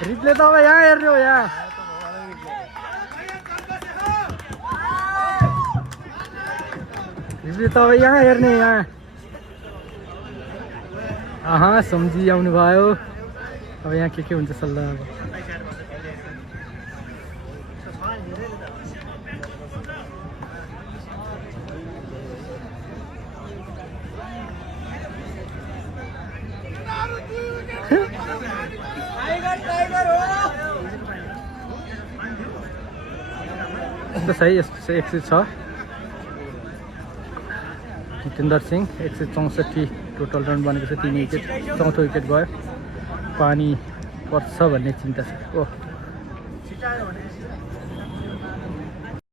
replay त अब यहाँ हेर्ने हो यहाँ रिप्ले त अब यहाँ हेर्ने यहाँ सम्झी आउनु भयो अब यहाँ के हुन्छ सल्लाह अब सही 106 जितेन्द्र सिंह 164 टोटल रन बनेको छ 3 विकेट चौथो विकेट गयो पानी पर्छ भन्ने चिन्ता छ ओ